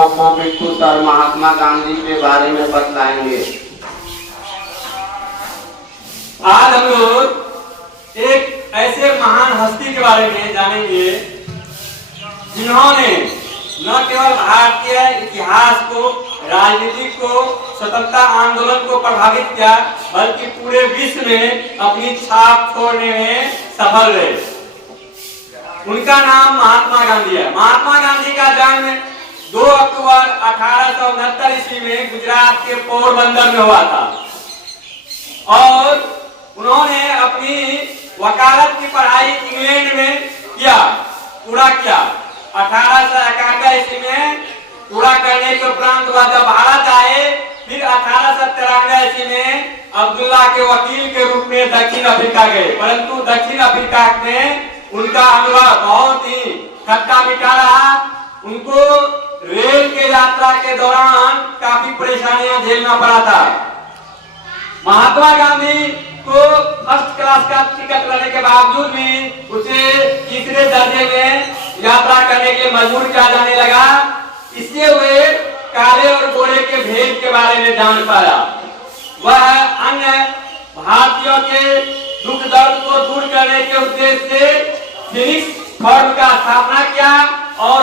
को भिक्षु सर महात्मा गांधी के बारे में बतलाएंगे। आज हम लोग एक ऐसे महान हस्ती के बारे में जानेंगे जिन्होंने न केवल भारतीय इतिहास को, राजनीति को, स्वतंत्रता आंदोलन को प्रभावित किया, बल्कि पूरे विश्व में अपनी छाप छोड़ने में सफल रहे। उनका नाम महात्मा गांधी है। महात्मा गांधी का जन्म 2 अक्टूबर 1869 ईस्वी में गुजरात के पोरबंदर में हुआ था और उन्होंने अपनी वकालत की पढ़ाई इंग्लैंड में पूरा किया। 1891 ईस्वी में पूरा करने के उपरांत जब भारत आए, फिर 1893 ईस्वी में अब्दुल्ला के वकील के रूप में दक्षिण अफ्रीका गए, परंतु दक्षिण अफ्रीका में उनका अनुभव बहुत ही खट्टा मीठा रहा। उनको रेल के यात्रा के दौरान काफी परेशानियां झेलना पड़ा था। महात्मा गांधी को फर्स्ट क्लास का टिकट लेने के बावजूद भी उसे तीसरे दर्जे में यात्रा करने के लिए मजबूर किया जाने लगा। इससे वे काले और गोरे के भेद के बारे में जान पाया। वह अन्य भारतीयों के दुख दर्द को दूर करने के उद्देश्य से फिनिक्स फर्म का स्थापना किया और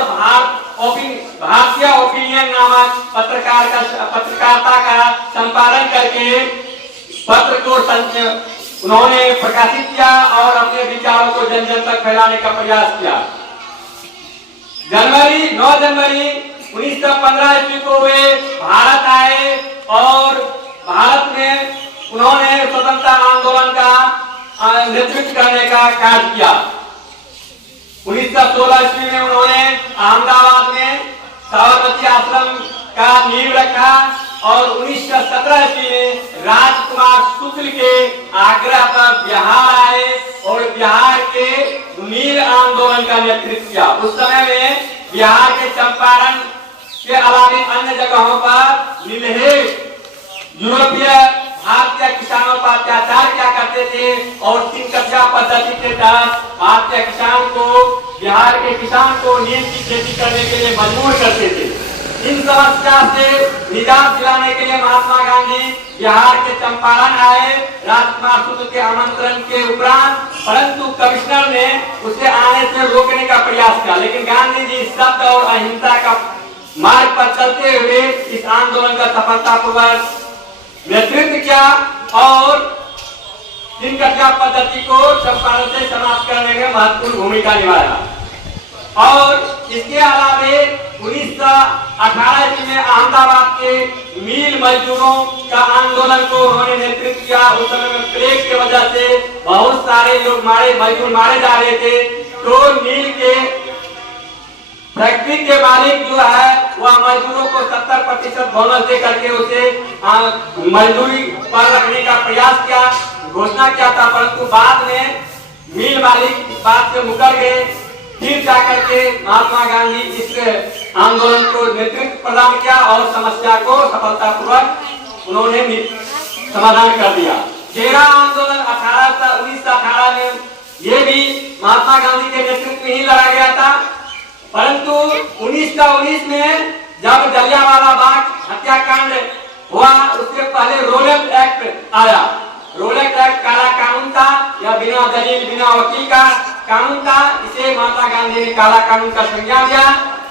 भारतीय ओपिनियन नामक पत्रकारिता का संपादन करके पत्र को उन्होंने प्रकाशित किया और अपने विचारों को जन जन तक फैलाने का प्रयास किया। 9 जनवरी 1915 ईस्वी को वे भारत आए और भारत में उन्होंने स्वतंत्रता आंदोलन का नेतृत्व करने का कार्य किया। 1916 ईस्वी में उन्होंने अहमदाबाद में साबरमती आश्रम का नींव रखा और 1917 ईस्वी में राजकुमार शुक्ल के आग्रह पर बिहार आए और बिहार के नील आंदोलन का नेतृत्व किया। उस समय में बिहार के चंपारण के अलावा अन्य जगहों पर नीलहे यूरोपीय भारतीय किसानों पर अत्याचार किया करते थे और 3 कब्जा पद्धति के तहत भारतीय किसान को, बिहार के किसान को नील की खेती करने के लिए मजबूर करते थे। इन समस्या से निजात दिलाने के लिए महात्मा गांधी बिहार के चंपारण आए राजकुमार शुक्ल के आमंत्रण के उपरांत, परंतु कमिश्नर ने उसे आने से रोकने का प्रयास किया, लेकिन गांधी जी सत्य और अहिंसा का मार्ग पर चलते हुए इस आंदोलन का सफलतापूर्वक नेतृत्व किया और 3 कब्जा पद्धति को चंपारण से समाप्त करने में महत्वपूर्ण भूमिका निभाया। और इसके अलावा 1918 ईस्वी में अहमदाबाद के मील मजदूरों का आंदोलन को उन्होंने नेतृत्व किया। उस समय में प्लेग की वजह से बहुत सारे लोग मजदूर मारे जा रहे थे, तो मील के फैक्ट्री के मालिक जो है वह मजदूरों को 70% बोनस दे करके उसे मजदूरी पर रखने का प्रयास किया, घोषणा किया था, परंतु बाद में मिल मालिक इस बात से मुकर गए। फिर जाकर के महात्मा गांधी इस आंदोलन को नेतृत्व प्रदान किया और समस्या को सफलतापूर्वक उन्होंने समाधान कर दिया। 13 आंदोलन 1918 में ये भी महात्मा गांधी के नेतृत्व में ही लड़ा गया था, परंतु 1919 में जब जलियांवाला बाग हत्याकांड हुआ उसके पहले रोलेट एक्ट आया। रोलेट एक्ट काला कानून था, यह बिना दलील बिना वकील का कानून था। इसे महात्मा गांधी ने काला कानून का संज्ञा दिया।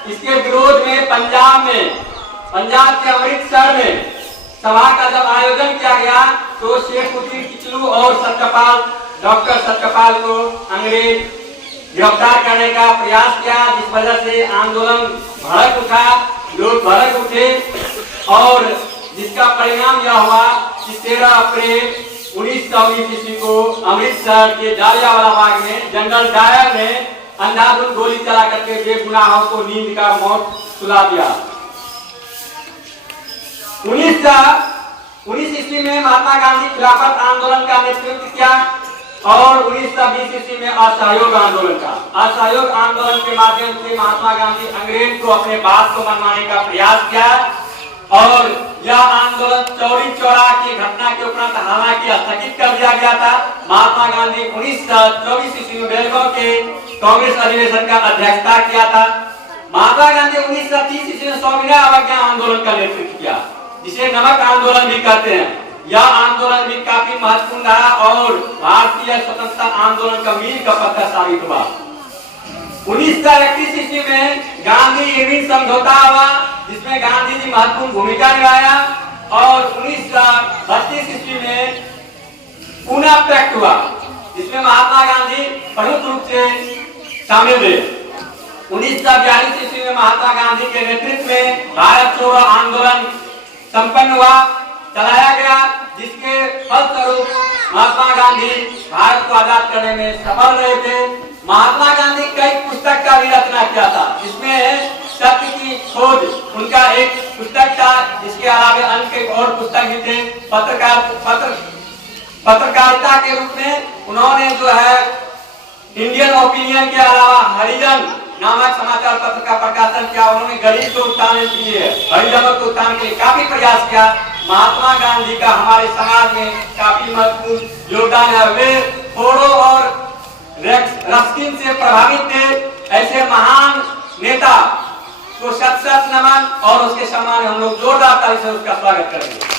इसके विरोध में पंजाब के अमृतसर में सभा का जब आयोजन किया गया तो शेखुद्दीन किचलू और डॉक्टर सत्यपाल को अंग्रेज गिरफ्तार करने का प्रयास किया, जिस वजह से आंदोलन भड़क उठा, लोग भड़क उठे और जिसका परिणाम यह हुआ कि 13 अप्रैल 1919 ईस्वी को अमृतसर के जलियांवाला बाग में जनरल डायर ने अंधाधुंध गोली चला करके बेगुनाहों को नींद का मौत सुला दिया। 1919 ईस्वी में महात्मा गांधी खिलाफत आंदोलन का नेतृत्व किया और 1920 ईस्वी में असहयोग आंदोलन के माध्यम से महात्मा गांधी अंग्रेज को अपने बात को मनवाने का प्रयास किया और यह आंदोलन चौरी चौरा की घटना के उपरांत हालांकि स्थगित कर दिया गया था। महात्मा गांधी 1924 ईस्वी में बेलगांव के कांग्रेस अधिवेशन का अध्यक्षता किया था महात्मा गांधी 1930 ईस्वी में सविनय अवज्ञा आंदोलन का नेतृत्व किया, जिसे नमक आंदोलन भी कहते हैं। यह आंदोलन भी काफी महत्वपूर्ण रहा और भारतीय स्वतंत्रता आंदोलन का मील का पत्थर साबित हुआ। 1931 ईस्वी में गांधी इरविन समझौता हुआ, जिसमें गांधी जी महत्वपूर्ण भूमिका निभाया और 1932 ईस्वी में पुणे पैक्ट हुआ, जिसमें महात्मा गांधी प्रमुख रूप से शामिल थे। 1942 ईस्वी में महात्मा गांधी के नेतृत्व में भारत छोड़ो आंदोलन संपन्न हुआ, चलाया गया, जिसके फलस्वरूप महात्मा गांधी भारत को आजाद करने में सफल रहे थे। महात्मा गांधी कई पुस्तक का भी रचना किया था, जिसमें सत्य की खोज उनका एक पुस्तक था। इसके अलावा अन्य कई और पुस्तक भी थे। पत्रकारिता के रूप में उन्होंने जो है इंडियन ओपिनियन के अलावा हरिजन नामक समाचार पत्र का प्रकाशन किया। उन्होंने गरीब को उत्थान के लिए, हरिजनों को उत्थान के लिए काफी प्रयास किया। महात्मा गांधी का हमारे समाज में काफी महत्वपूर्ण योगदान है। वे फोड़ो और रस्किन से प्रभावित थे। ऐसे महान नेता को शत शत नमन और उसके सम्मान हम लोग जोरदार ताली से उसका स्वागत करेंगे।